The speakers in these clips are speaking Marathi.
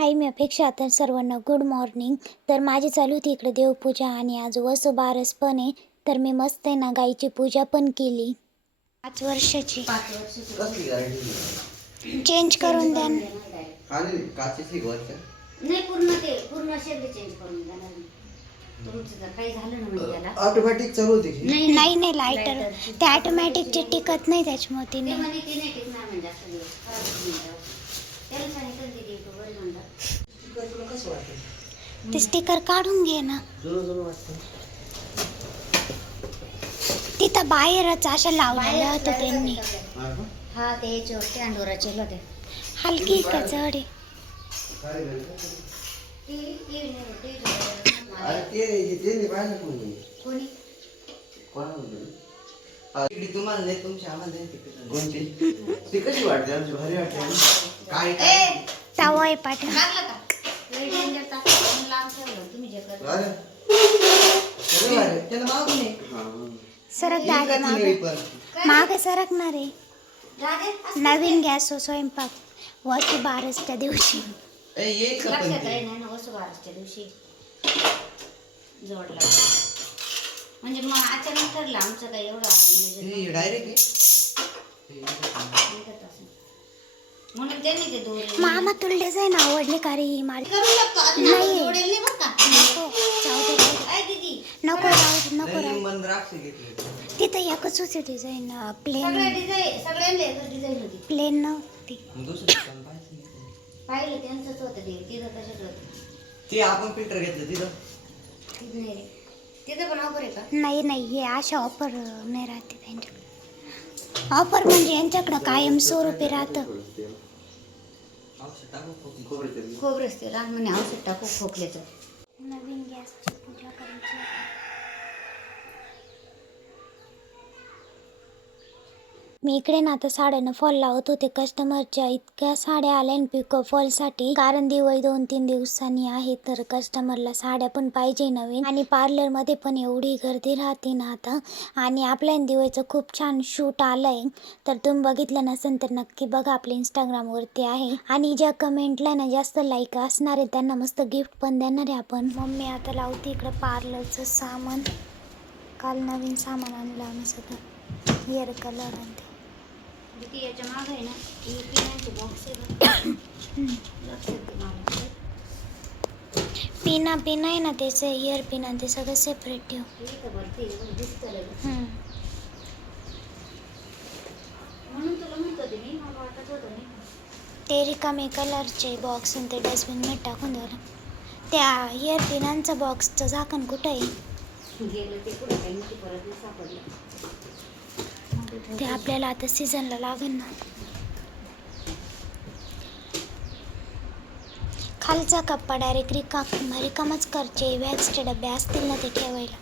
हाय मी अपेक्षा तर सर्वांना गुड मॉर्निंग तर माझी चालू होती इकडे देवपूजा आणि आज वस बारस पण आहे तर मी मस्त आहे ना गाईची पूजा पण केली. पाच वर्षाची. कसली गॅरंटी चेंज करून द्या ना. हा नाही काचेची गोष्ट नाही पूर्ण ते पूर्ण शेगडी चेंज करून देणार मी. तुमचं जर काही झालं ना म्हणजे त्याला. ऑटोमॅटिक चालू होती की? नाही नाही. नाही लायटर. ते ऑटोमॅटिकचे टिकत नाही त्याच्यामुळे ते तिने म्हणे की नाही टिकणार म्हणजे जास्त दिवस. तू स्टिकर काढून घे ना. तिथं बाहेरच अशा लावलेल्या होत्या त्यांनी. हा ते वर अचेल होते. हलकी का जड आहे कोणी. तुम्हाला नाही तुमच्या आम्हाला नाही तिकडे. कोणती? ती कशी वाटते? आमची भारी वाटते ना? काय काय? तवा आहे पाठ लागलं का लई डेंजर ताप लांब ठेवलं तुम्ही जे करता. अरे. सगळं भारी. त्याला मागून ये हा. सरक ही माग? नळी पण? माग सरकणार आहे. राधे नवीन गॅस स्वयंपाक. वरती बारसच्या दिवशी. ए, येईल का पण लक्षात ते? राही नाही ना वसू बारसच्या दिवशी. जोडला. म्हणजे मग अचानक ठरलं आमचं काही एवढं नियोजन हे डायरेक्ट हे. म्हणून त्यांनी ते दोरे मामा तुला डिझाईन आवडली का रे? ही मार करू शकतो. नाही. आम्ही जोडेल नाही बरं का? नको. जाऊ दे. काय दीदी. नको राहू नको नाही, राहू. द्राक्ष घेतले. तिथं एकच होती डिझाईन सगळ्या प्लेन डिझाईन सगळ्यांना एकच डिझाईन होती. प्लेन नव्हती. मग दुसरं पण पाहायचं नाही. पाहिलं त्यांचंच होतं ते. तिथं तसंच होतं. ते आपण फिल्टर घेतलं तिथं. तिथं नाही. रे तिथं पण ऑफर आहे का? नाही नाही हे अशा ऑफर नाही राहते त्यांच्याकडे ऑफर म्हणजे यांच्याकडं कायम स्वरूपी राहतं. खोबरे खोबरंच ते लहान म्हणे औषध टाकू खोकल्याचं नवीन गॅसची पूजा करायची मी इकडे ना आता साड्यानं फॉल लावत होते. कस्टमरच्या इतक्या साड्या आल्या पिको फॉलसाठी कारण दिवाळी दोन तीन दिवसांनी आहे तर कस्टमरला साड्या पण पाहिजे नवीन. आणि पार्लरमध्ये पण एवढी गर्दी राहते ना आता. आणि आपल्या दिवाळीचं खूप छान शूट आलंय. तर तुम्ही बघितलं नसेल तर नक्की बघा आपल्या इंस्टाग्रामवरती आहे. आणि ज्या कमेंटला ना जास्त लाईक असणार आहे त्यांना मस्त गिफ्ट पण देणार आहे आपण. मम्मी आता लावते इकडं पार्लरचं सामान. काल नवीन सामान आणलं आम्ही सगळं. हेअर कलर आणि याच्या मागं आहे ना बॉक्स आहे. पिना पिना आहे ना त्याचं हेअर पिना ते सगळं सेपरेट ठेव. म्हणून तुला म्हणत होते मी मला वाटत होतं नाही का? ते रिकामे कलरचे बॉक्स आणि ते डस्टबिनमध्ये टाकून द्यावं त्या हेअर पिनांचं बॉक्सचं झाकण कुठं आहे गेलं ते कुठं काही नव्हती परत नाही सापडलं ते आपल्याला आता सीझनला लागेल ना. खालचा कप्पा डायरेक्ट रिका रिकामच करचे वॅक्सचे डबे असतील ना ते ठेवायला.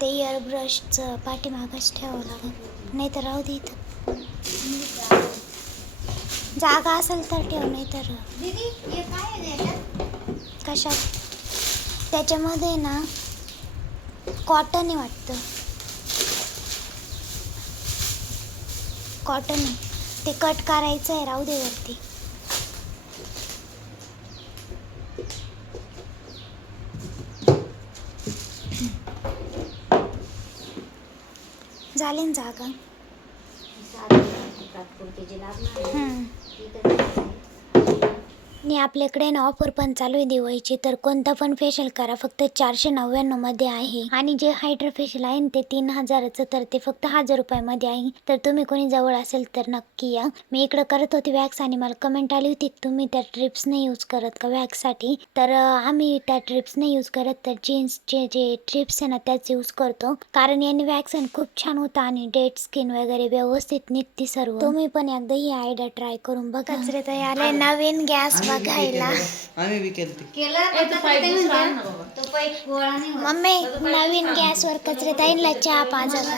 ते इयर ब्रशचं पाठीमागच ठेवावं लागेल. नाही तर राहू दे इथं. जागा असेल तर ठेव नाही तर हे कशात? त्याच्यामध्ये ना कॉटन आहे वाटतं. कॉटन आहे ते कट करायचं आहे राहू दे वरती. झाली ना जागा साधी तात्पुरती जी लागणार आहे, हम्म. ती तर ठेवायची. आणि आपल्याकडे ना ऑफर पण चालू आहे दिवाळीची. तर कोणता पण फेशियल करा फक्त चारशे नव्याण्णवमध्ये आहे. आणि जे हायड्रा फेशियल आहे ते तीन हजाराचं तर ते फक्त हजार रुपयामध्ये आहे. तर तुम्ही कोणी जवळ असेल तर नक्की या. मी इकडं करत होती वॅक्स आणि मला कमेंट आली होती तुम्ही त्या ट्रिप्सने यूज करत का वॅक्ससाठी तर आम्ही त्या ट्रिप्सने यूज करत तर जीन्सचे जे ट्रिप्स आहे ना त्याच यूज करतो. कारण याने वॅक्स खूप छान होतं आणि डेट स्किन वगैरे व्यवस्थित निघते सर्व. तुम्ही पण एकदा ही आयडिया ट्राय करून बघा. कचरे आले नवीन गॅस बघायला. आम्ही बी केलं ते. मम्मी नवीन गॅसवर कचरे ताईंला चहा पाजायला.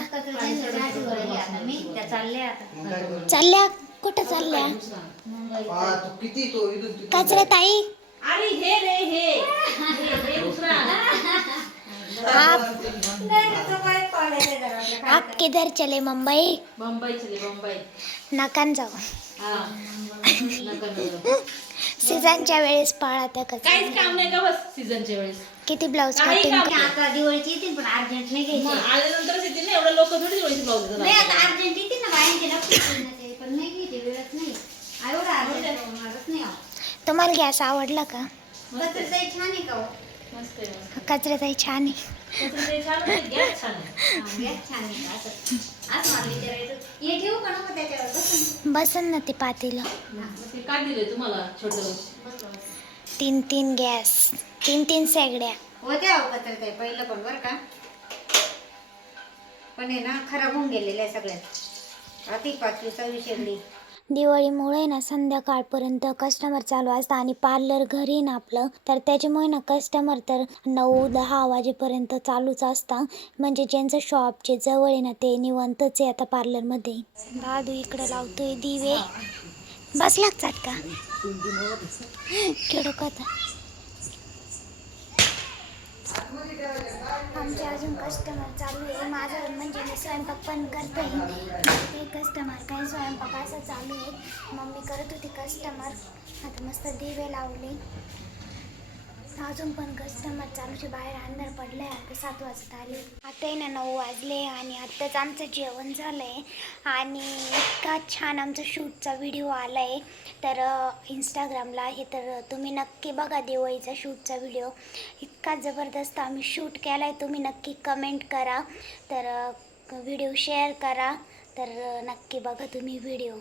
चालल्या? कुठं चालल्या? किती तो इथून कचरे ताई? अरे हे रे हे. दुसरा आप आप किधर चले मुंबई? बंबई चले नकान जाऊ. हा. सीझनच्या वेळेस पाळा त्या कसं. काहीच काम नाही का बस सीझनच्या वेळेस. किती ब्लाऊज काही कटिंग काम नाही, आता दिवाळीची येतील पण अर्जंट नाही मग घ्यायची आल्यानंतरच येते ना एवढं लोक थोडी दिवाळीची ब्लाऊज नाही आता अर्जंट येते ना बायांचे लक्ष ठेवण्याचे, पण नाही घ्यायचे वेळच नाही. आ, एवढं अर्जंट होणारच नाही. अहो. तुम्हाला गॅस आवडला का? छान आहे का हो? मस्त आहे मस्त कचऱ्याचाही छान आहे. बसून ना ते पातेलं. मग ते काय दिलंय तुम्हाला छोटं. तीन तीन गॅस. तीन तीन शेगड्या होत्या अहो पहिलं पण बरं का. पण आहे ना खराब होऊन गेलेल्या सगळ्यात. अति पाचवी सव्वीस शेगडी दिवाळीमुळे ना संध्याकाळपर्यंत कस्टमर चालू असतं आणि पार्लर घरी ना आपलं तर त्याच्यामुळे ना कस्टमर तर नऊ दहा वाजेपर्यंत चालूच असतं म्हणजे ज्यांचं शॉप जे जवळ आहे ना ते निवंतच आहे आता पार्लरमध्ये दादू इकडं लावतोय दिवे. बसलाच का? खेडू का आता? आमचे अजून कस्टमर चालू आहे. माझं म्हणजे मी स्वयंपाक पण करते. ते कस्टमर काही स्वयंपाक असं चालू आहे. मम्मी करत होती कस्टमर आता मस्त दिवे लावले. अजून पण कस्टमर चालूचे बाहेर अंधार आहे आता सात वाजता आले. आता ना नऊ वाजले आणि आत्ताच आमचं जेवण झालं आहे आणि इतका छान आमचा शूटचा व्हिडिओ आला आहे तर इंस्टाग्रामला आहे तर तुम्ही नक्की बघा दिवाळीचा शूटचा व्हिडिओ. इतका जबरदस्त आम्ही शूट केला आहे तुम्ही नक्की कमेंट करा. तर व्हिडिओ शेअर करा. तर नक्की बघा तुम्ही व्हिडिओ.